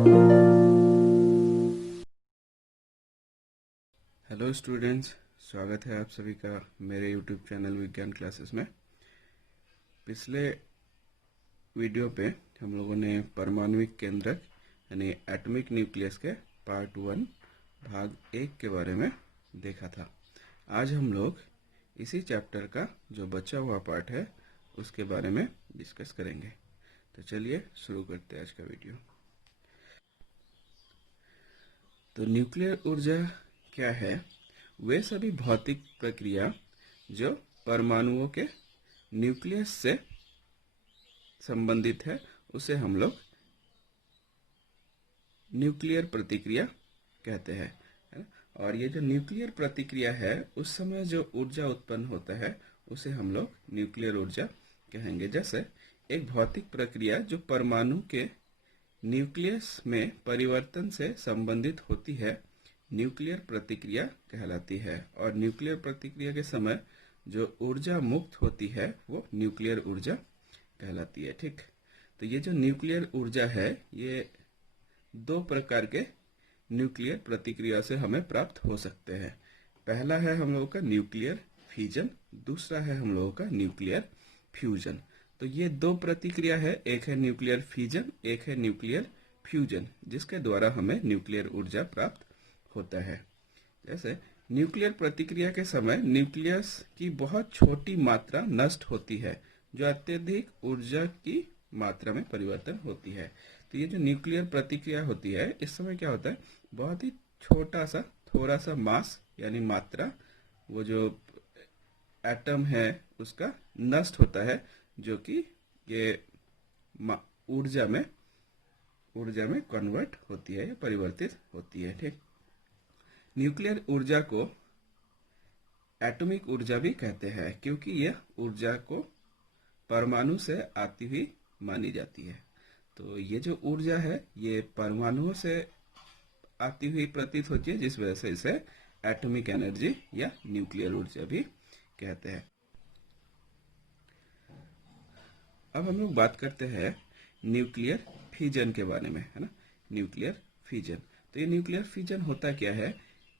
Hello students, स्वागत है आप सभी का मेरे यूट्यूब चैनल विज्ञान क्लासेस में। पिछले वीडियो पे हम लोगों ने परमाणुविक केंद्रक यानी एटॉमिक न्यूक्लियस के पार्ट 1 भाग 1 के बारे में देखा था। आज हम लोग इसी चैप्टर का जो बचा हुआ पार्ट है उसके बारे में डिस्कस करेंगे। तो चलिए शुरू करते हैं आज का वीडियो। तो न्यूक्लियर ऊर्जा क्या है? वे सभी भौतिक प्रक्रिया जो परमाणुओं के न्यूक्लियस से संबंधित है उसे हम लोग न्यूक्लियर प्रतिक्रिया कहते हैं, है ना? और ये जो न्यूक्लियर प्रतिक्रिया है उस समय जो ऊर्जा उत्पन्न होता है उसे हम लोग न्यूक्लियर ऊर्जा कहेंगे। जैसे एक भौतिक प्रक्रिया जो परमाणु के न्यूक्लियस में परिवर्तन से संबंधित होती है न्यूक्लियर प्रतिक्रिया कहलाती है, और न्यूक्लियर प्रतिक्रिया के समय जो ऊर्जा मुक्त होती है वो न्यूक्लियर ऊर्जा कहलाती है। ठीक, तो ये जो न्यूक्लियर ऊर्जा है ये दो प्रकार के न्यूक्लियर प्रतिक्रिया से हमें प्राप्त हो सकते हैं। पहला है हम लोगों का न्यूक्लियर फिजन, दूसरा है हम लोगों का न्यूक्लियर फ्यूजन। तो ये दो प्रतिक्रिया है, एक है न्यूक्लियर फिजन, एक है न्यूक्लियर फ्यूजन, जिसके द्वारा हमें न्यूक्लियर ऊर्जा प्राप्त होता है। जैसे न्यूक्लियर प्रतिक्रिया के समय न्यूक्लियस की बहुत छोटी मात्रा नष्ट होती है जो अत्यधिक ऊर्जा की मात्रा में परिवर्तन होती है। तो ये जो न्यूक्लियर प्रतिक्रिया होती है इस समय क्या होता है, बहुत ही छोटा सा थोड़ा सा मास यानी मात्रा, वो जो एटम है उसका नष्ट होता है, जो कि ये ऊर्जा में कन्वर्ट होती है या परिवर्तित होती है। ठीक, न्यूक्लियर ऊर्जा को एटॉमिक ऊर्जा भी कहते हैं क्योंकि यह ऊर्जा को परमाणु से आती हुई मानी जाती है। तो ये जो ऊर्जा है ये परमाणुओं से आती हुई प्रतीत होती है, जिस वजह से इसे एटॉमिक एनर्जी या न्यूक्लियर ऊर्जा भी कहते हैं। अब हम लोग बात करते हैं न्यूक्लियर फिजन के बारे में, है ना। न्यूक्लियर फिजन, तो ये न्यूक्लियर फिजन होता क्या है?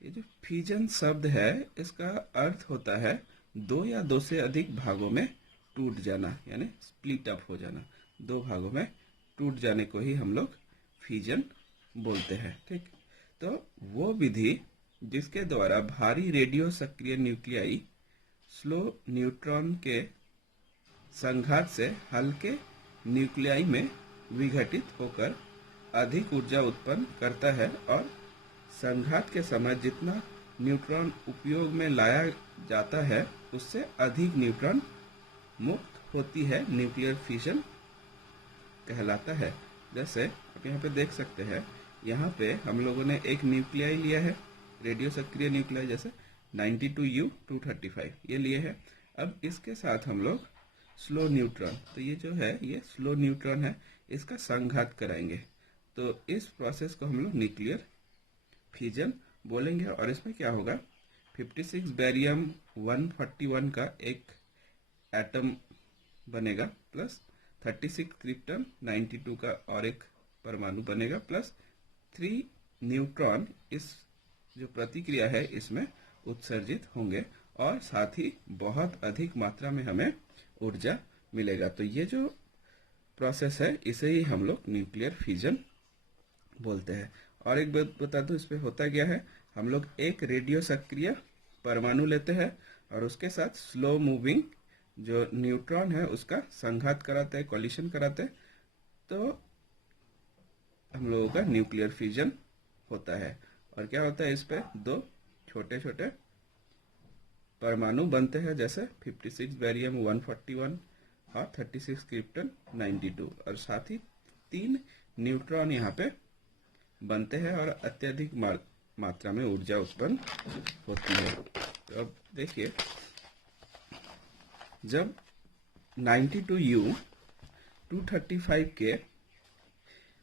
ये जो फिजन शब्द है इसका अर्थ होता है दो या दो से अधिक भागों में टूट जाना, यानी स्प्लिट अप हो जाना। दो भागों में टूट जाने को ही हम लोग फिजन बोलते हैं। ठीक, तो वो विधि जिसके द्वारा भारी रेडियो सक्रिय न्यूक्लियाई स्लो न्यूट्रॉन के संघात से हल्के न्यूक्लियाई में विघटित होकर अधिक ऊर्जा उत्पन्न करता है, और संघात के समय जितना न्यूट्रॉन उपयोग में लाया जाता है उससे अधिक न्यूट्रॉन मुक्त होती है, न्यूक्लियर फिजन कहलाता है। जैसे आप यहाँ पे देख सकते हैं, यहाँ पे हम लोगों ने एक न्यूक्लियाई लिया है, रेडियो सक्रिय न्यूक्लियाई, जैसे 92U235 ये लिए है। अब इसके साथ हम लोग स्लो न्यूट्रॉन, तो ये जो है ये स्लो न्यूट्रॉन है, इसका संघात कराएंगे। तो इस प्रोसेस को हम लोग न्यूक्लियर फिजन बोलेंगे। और इसमें क्या होगा, 56 बेरियम 141 का एक एटम बनेगा, प्लस 36 क्रिप्टन 92 का और एक परमाणु बनेगा, प्लस 3 न्यूट्रॉन इस जो प्रतिक्रिया है इसमें उत्सर्जित होंगे, और साथ ही बहुत अधिक मात्रा में हमें ऊर्जा मिलेगा। तो ये जो प्रोसेस है इसे ही हम लोग न्यूक्लियर फिजन बोलते हैं। और एक बात बता दूं, इस पे होता क्या है, हम लोग एक रेडियो सक्रिय परमाणु लेते हैं और उसके साथ स्लो मूविंग जो न्यूट्रॉन है उसका संघात कराते हैं, कॉलिशन कराते हैं, तो हम लोगों का न्यूक्लियर फिजन होता है। और क्या होता है, इस पे दो छोटे छोटे परमाणु बनते हैं, जैसे 56 बेरियम 141 और 36 क्रिप्टन 92, और साथ ही 3 न्यूट्रॉन यहाँ पे बनते हैं और अत्यधिक मात्रा में ऊर्जा उत्पन्न होती है। तो अब देखिए, जब 92U235 के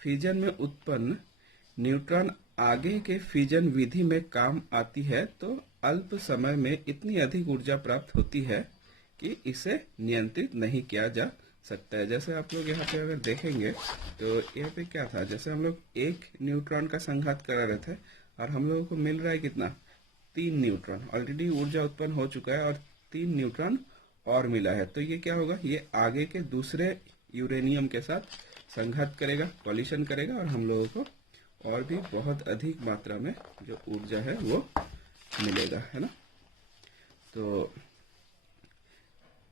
फिजन में उत्पन्न न्यूट्रॉन आगे के फिजन विधि में काम आती है तो अल्प समय में इतनी अधिक ऊर्जा प्राप्त होती है कि इसे नियंत्रित नहीं किया जा सकता है। जैसे आप लोग यहाँ पे अगर देखेंगे तो यहाँ पे क्या था, जैसे हम लोग एक न्यूट्रॉन का संघात करा रहे थे और हम लोगों को मिल रहा है कितना, 3 न्यूट्रॉन। ऑलरेडी ऊर्जा उत्पन्न हो चुका है और 3 न्यूट्रॉन और मिला है। तो ये क्या होगा, ये आगे के दूसरे यूरेनियम के साथ संघात करेगा, कॉलिशन करेगा और हम लोगों को और भी बहुत अधिक मात्रा में जो ऊर्जा है वो मिलेगा, है ना। तो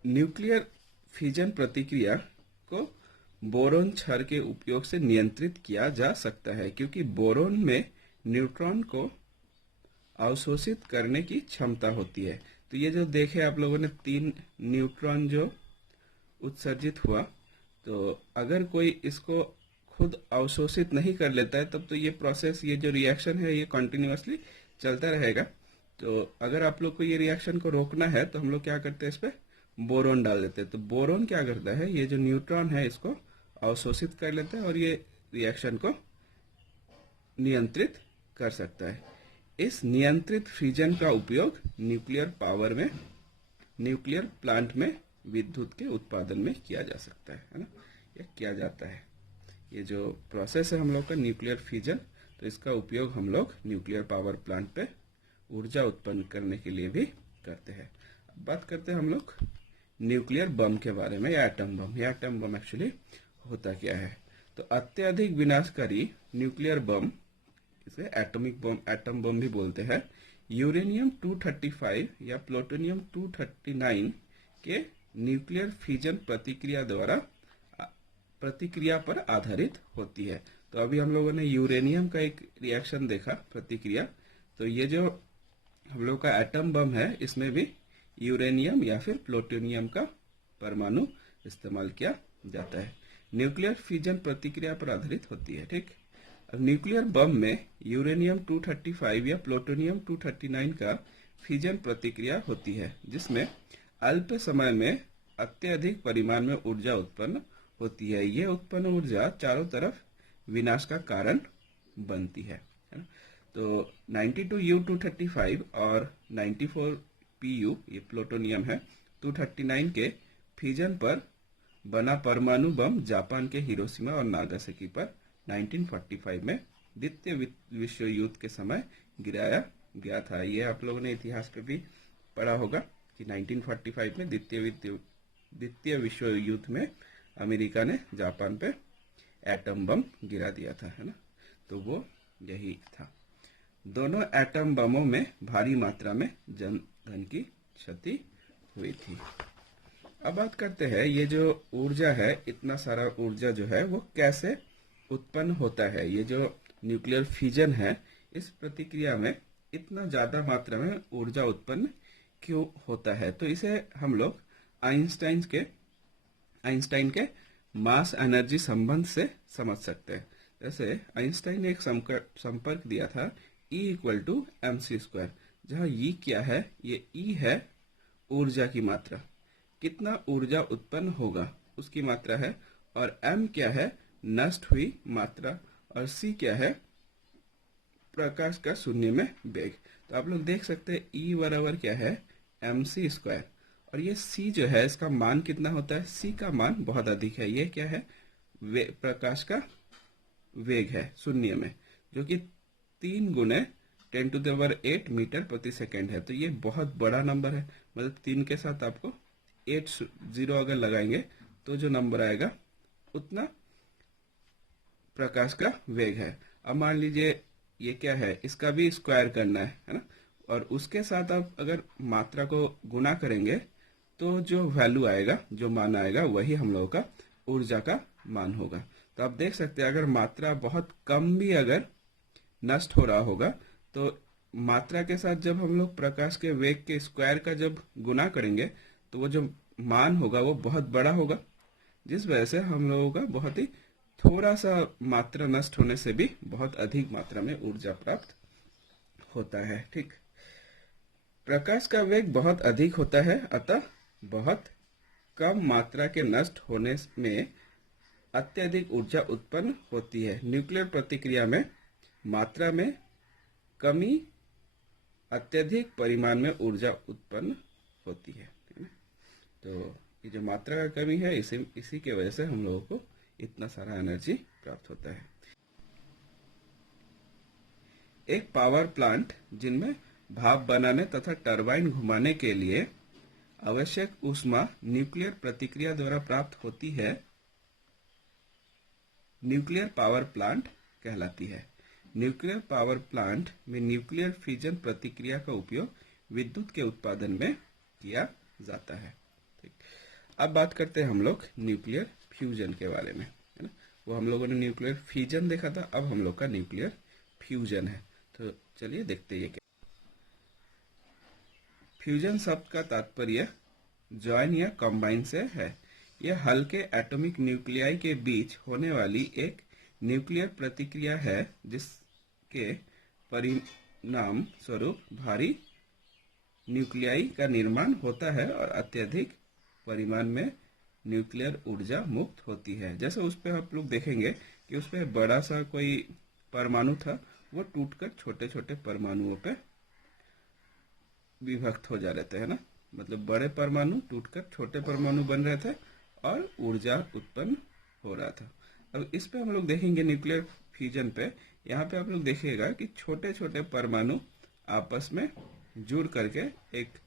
न्यूक्लियर फिजन प्रतिक्रिया को बोरोन क्षार के उपयोग से नियंत्रित किया जा सकता है, क्योंकि बोरोन में न्यूट्रॉन को अवशोषित करने की क्षमता होती है। तो ये जो देखे आप लोगों ने 3 न्यूट्रॉन जो उत्सर्जित हुआ, तो अगर कोई इसको खुद अवशोषित नहीं कर लेता है तब तो ये प्रोसेस, ये जो रिएक्शन है ये कंटिन्यूअसली चलता रहेगा। तो अगर आप लोग को ये रिएक्शन को रोकना है तो हम लोग क्या करते हैं, इस पे बोरोन डाल देते हैं। तो बोरोन क्या करता है, ये जो न्यूट्रॉन है इसको अवशोषित कर लेता है और ये रिएक्शन को नियंत्रित कर सकता है। इस नियंत्रित फिजन का उपयोग न्यूक्लियर प्लांट में विद्युत के उत्पादन में किया जा सकता है ना, या किया जाता है। ये जो प्रोसेस है हम लोग का न्यूक्लियर फिजन, तो इसका उपयोग हम लोग न्यूक्लियर पावर प्लांट पे ऊर्जा उत्पन्न करने के लिए भी करते हैं। अब बात करते हैं हम लोग न्यूक्लियर बम के बारे में, या एटम बम। या एटम बम एक्चुअली होता क्या है, तो अत्यधिक विनाशकारी न्यूक्लियर बम, इसे एटॉमिक बम, एटम बम भी बोलते हैं, यूरेनियम 235 या प्लूटोनियम 239 के न्यूक्लियर फिजन प्रतिक्रिया पर आधारित होती है। तो अभी हम लोगों ने यूरेनियम का एक रिएक्शन देखा, प्रतिक्रिया। तो ये जो हम लोग का एटम बम है, इसमें भी यूरेनियम या फिर प्लूटोनियम का परमाणु इस्तेमाल किया जाता है। न्यूक्लियर फिजन प्रतिक्रिया पर आधारित होती है, ठीक। अब न्यूक्लियर बम में यूरेनियम 235 या प्लूटोनियम 239 का फिजन प्रतिक्रिया होती है, जिसमें अल्प समय में अत्यधिक परिमाण में ऊर्जा उत्पन्न होती है। ये उत्पन्न ऊर्जा चारों तरफ विनाश का कारण बनती है ना। तो 92U235 और 94Pu, ये प्लूटोनियम है, 239 के फिजन पर बना परमाणु बम जापान के हिरोशिमा और नागासाकी पर 1945 में द्वितीय विश्व युद्ध के समय गिराया गया था। ये आप लोगों ने इतिहास पे भी पढ़ा होगा कि 1945 में द्वितीय विश्व युद्ध में अमेरिका ने जापान पे एटम बम गिरा दिया था, है ना। तो वो यही था। दोनों एटम बमों में भारी मात्रा में जन धन की क्षति हुई थी। अब बात करते हैं ये जो ऊर्जा है, इतना सारा ऊर्जा जो है वो कैसे उत्पन्न होता है। ये जो न्यूक्लियर फिजन है, इस प्रतिक्रिया में इतना ज्यादा मात्रा में ऊर्जा उत्पन्न क्यों होता है, तो इसे हम लोग आइंस्टाइन के मास एनर्जी संबंध से समझ सकते हैं। जैसे आइंस्टाइन ने एक संपर्क दिया था E=mc², जहाँ E क्या है, ये E है ऊर्जा की मात्रा, कितना ऊर्जा उत्पन्न होगा उसकी मात्रा है, और m क्या है, नष्ट हुई मात्रा, और c क्या है, प्रकाश का शून्य में वेग। तो आप लोग देख सकते हैं E बराबर क्या है, mc², और ये c जो है इसका मान कितना होता है, c का मान बहुत अधिक है। ये क्या है, प्रकाश का वेग है शून्य में, जो कि 3 × 10⁸ मीटर प्रति सेकेंड है। तो ये बहुत बड़ा नंबर है, मतलब 3 के साथ आपको 8 0 अगर लगाएंगे तो जो नंबर आएगा उतना प्रकाश का वेग है। अब मान लीजिए ये क्या है, इसका भी स्क्वायर करना है ना, और उसके साथ आप अगर मात्रा को गुना करेंगे तो जो वैल्यू आएगा, जो मान आएगा, वही हम लोगों का ऊर्जा का मान होगा। तो आप देख सकते हैं अगर मात्रा बहुत कम भी अगर नष्ट हो रहा होगा, तो मात्रा के साथ जब हम लोग प्रकाश के वेग के स्क्वायर का जब गुना करेंगे तो वो जो मान होगा वो बहुत बड़ा होगा, जिस वजह से हम लोगों का बहुत ही थोड़ा सा मात्रा नष्ट होने से भी बहुत अधिक मात्रा में ऊर्जा प्राप्त होता है, ठीक। प्रकाश का वेग बहुत अधिक होता है, अतः बहुत कम मात्रा के नष्ट होने में अत्यधिक ऊर्जा उत्पन्न होती है। न्यूक्लियर प्रतिक्रिया में मात्रा में कमी, अत्यधिक परिमाण में ऊर्जा उत्पन्न होती है। तो ये जो मात्रा का कमी है इसी के वजह से हम लोगों को इतना सारा एनर्जी प्राप्त होता है। एक पावर प्लांट जिनमें भाप बनाने तथा टरबाइन घुमाने के लिए आवश्यक ऊष्मा न्यूक्लियर प्रतिक्रिया द्वारा प्राप्त होती है, न्यूक्लियर पावर प्लांट कहलाती है। न्यूक्लियर पावर प्लांट में न्यूक्लियर फिजन प्रतिक्रिया का उपयोग विद्युत के उत्पादन में किया जाता है। ठीक, अब बात करते हैं हम लोग न्यूक्लियर फ्यूजन के बारे में, है ना। वो हम लोगों ने न्यूक्लियर फिजन देखा था, अब हम लोग का न्यूक्लियर फ्यूजन है। तो चलिए देखते हैं ये क्या। फ्यूजन शब्द का तात्पर्य जॉइन या कंबाइन से है। यह हल्के एटॉमिक न्यूक्लियाई के बीच होने वाली एक न्यूक्लियर प्रतिक्रिया है जिसके परिणाम स्वरूप भारी न्यूक्लियाई का निर्माण होता है और अत्यधिक परिमाण में न्यूक्लियर ऊर्जा मुक्त होती है। जैसे उस पे आप लोग देखेंगे कि उस पे बड़ा सा कोई परमाणु था, वो टूटकर छोटे छोटे परमाणुओं पे विभक्त हो जा रहे थे, है ना। मतलब बड़े परमाणु टूटकर छोटे परमाणु बन रहे थे और ऊर्जा उत्पन्न हो रहा था। अब इस पे हम लोग देखेंगे न्यूक्लियर फ्यूजन पे, यहाँ पे आप लोग देखिएगा कि छोटे छोटे परमाणु आपस में जुड़ करके एक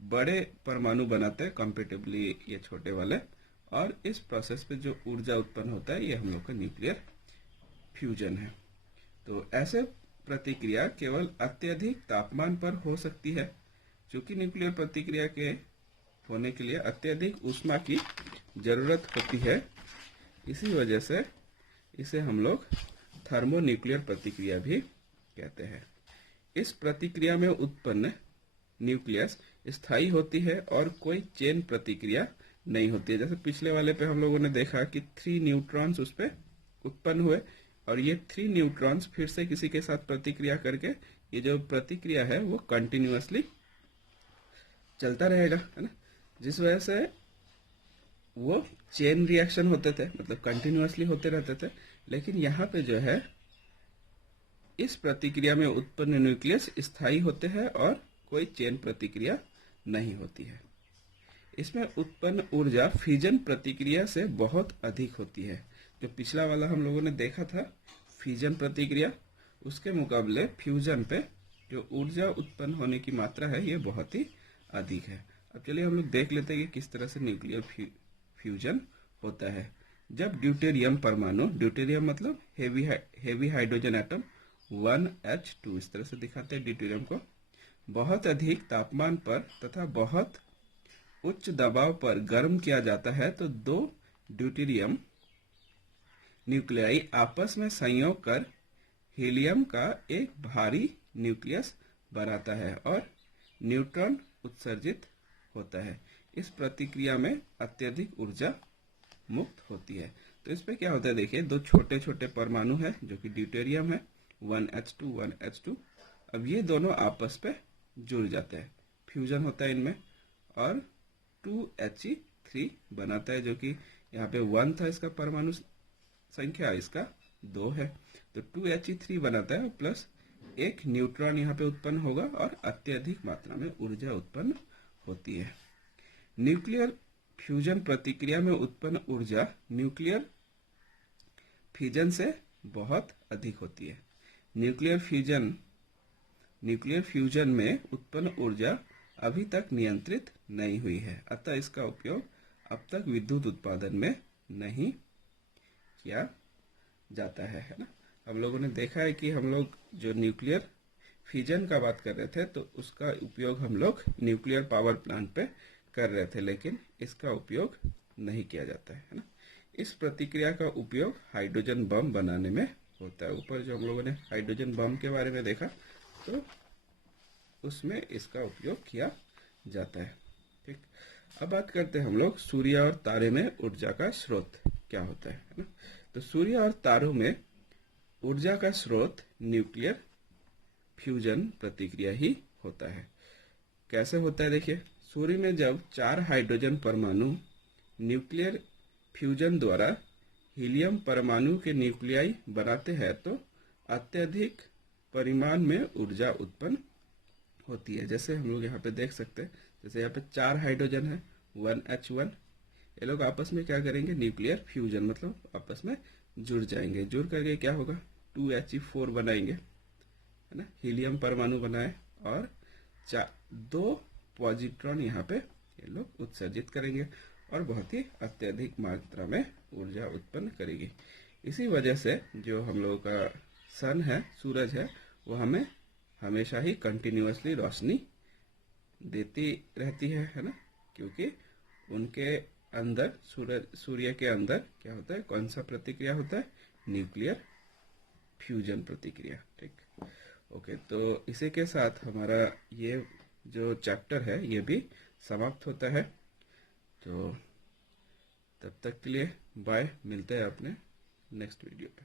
बड़े परमाणु बनाते हैं कंपेटिबली ये छोटे वाले, और इस प्रोसेस पे जो ऊर्जा उत्पन्न होता है ये हम लोग का न्यूक्लियर फ्यूजन है। तो ऐसे प्रतिक्रिया केवल अत्यधिक तापमान पर हो सकती है। चूंकि न्यूक्लियर प्रतिक्रिया के होने के लिए अत्यधिक ऊष्मा की जरूरत होती है, इसी वजह से इसे हम लोग थर्मोन्यूक्लियर प्रतिक्रिया भी कहते हैं। इस प्रतिक्रिया में उत्पन्न न्यूक्लियस स्थायी होती है और कोई चेन प्रतिक्रिया नहीं होती है। जैसे पिछले वाले पे हम लोगों ने देखा कि 3 न्यूट्रॉन्स उस पे उत्पन्न हुए और ये 3 न्यूट्रॉन्स फिर से किसी के साथ प्रतिक्रिया करके ये जो प्रतिक्रिया है वो कंटिन्यूअसली चलता रहेगा, है ना। जिस वजह से वो चेन रिएक्शन होते थे, मतलब कंटिन्यूअसली होते रहते थे। लेकिन यहाँ पे जो है इस प्रतिक्रिया में उत्पन्न न्यूक्लियस स्थायी होते हैं और कोई चेन प्रतिक्रिया नहीं होती है। इसमें उत्पन्न ऊर्जा फिजन प्रतिक्रिया से बहुत अधिक होती है। जो पिछला वाला हम लोगों ने देखा था फिजन प्रतिक्रिया, उसके मुकाबले फ्यूजन पे जो ऊर्जा उत्पन्न होने की मात्रा है ये बहुत ही अधिक है। अब चलिए हम लोग देख लेते हैं कि किस तरह से न्यूक्लियर फ्यूजन होता है। जब ड्यूटेरियम परमाणु, ड्यूटेरियम मतलब हेवी हाइड्रोजन एटम 1H2, इस तरह से दिखाते हैं ड्यूटेरियम को, बहुत अधिक तापमान पर तथा बहुत उच्च दबाव पर गर्म किया जाता है तो दो ड्यूटेरियम न्यूक्लियाई आपस में संयोग कर हीलियम का एक भारी न्यूक्लियस बनाता है और न्यूट्रॉन उत्सर्जित होता है। इस प्रतिक्रिया में अत्यधिक ऊर्जा मुक्त होती है। तो इस पे क्या होता है, देखिए दो छोटे छोटे परमाणु है जो कि ड्यूटेरियम है 1H2 1H2। अब ये दोनों आपस पे जुड़ जाते हैं, फ्यूजन होता है इनमें और 2He3 बनाता है, जो कि यहाँ पे 1 था इसका परमाणु संख्या, इसका 2 है तो 2He3 बनाता है प्लस एक न्यूट्रॉन यहाँ पे उत्पन्न होगा और अत्यधिक मात्रा में ऊर्जा उत्पन्न होती है। न्यूक्लियर फ्यूजन प्रतिक्रिया में उत्पन्न ऊर्जा न्यूक्लियर फिजन से बहुत अधिक होती है। न्यूक्लियर फ्यूजन में उत्पन्न ऊर्जा अभी तक नियंत्रित नहीं हुई है, अतः इसका उपयोग अब तक विद्युत उत्पादन में नहीं किया जाता है ना। हम लोगों ने देखा है कि हम लोग जो न्यूक्लियर फिजन का बात कर रहे थे तो उसका उपयोग हम लोग न्यूक्लियर पावर प्लांट पे कर रहे थे, लेकिन इसका उपयोग नहीं किया जाता है ना। इस प्रतिक्रिया का उपयोग हाइड्रोजन बम बनाने में होता है। ऊपर जो हम लोगों ने हाइड्रोजन बम के बारे में देखा तो उसमें इसका उपयोग किया जाता है। ठीक, अब बात करते हैं हम लोग सूर्य और तारे में ऊर्जा का स्रोत क्या होता है ना। तो सूर्य और तारों में ऊर्जा का स्रोत न्यूक्लियर फ्यूजन प्रतिक्रिया ही होता है। कैसे होता है, देखिए सूर्य में जब 4 हाइड्रोजन परमाणु न्यूक्लियर फ्यूजन द्वारा हीलियम परमाणु के न्यूक्लियाई बनाते हैं तो अत्यधिक परिमाण में ऊर्जा उत्पन्न होती है। जैसे हम लोग यहाँ पे देख सकते हैं, जैसे यहाँ पे 4 हाइड्रोजन है 1H1 ये लोग आपस में क्या करेंगे, न्यूक्लियर फ्यूजन, मतलब आपस में जुड़ जाएंगे। जुड़ करके क्या होगा, 2He4 बनाएंगे, है ना, हीलियम परमाणु बनाए, और दो पॉजिट्रॉन यहाँ पे ये लोग उत्सर्जित करेंगे और बहुत ही अत्यधिक मात्रा में ऊर्जा उत्पन्न करेगी। इसी वजह से जो हम लोगों का सन है, सूरज है, वो हमें हमेशा ही कंटिन्यूअसली रोशनी देती रहती है ना, क्योंकि उनके अंदर सूर्य के अंदर क्या होता है, कौन सा प्रतिक्रिया होता है, न्यूक्लियर फ्यूजन प्रतिक्रिया। ठीक, ओके, तो इसी के साथ हमारा ये जो चैप्टर है ये भी समाप्त होता है। तो तब तक के लिए बाय, मिलते हैं अपने नेक्स्ट वीडियो पे।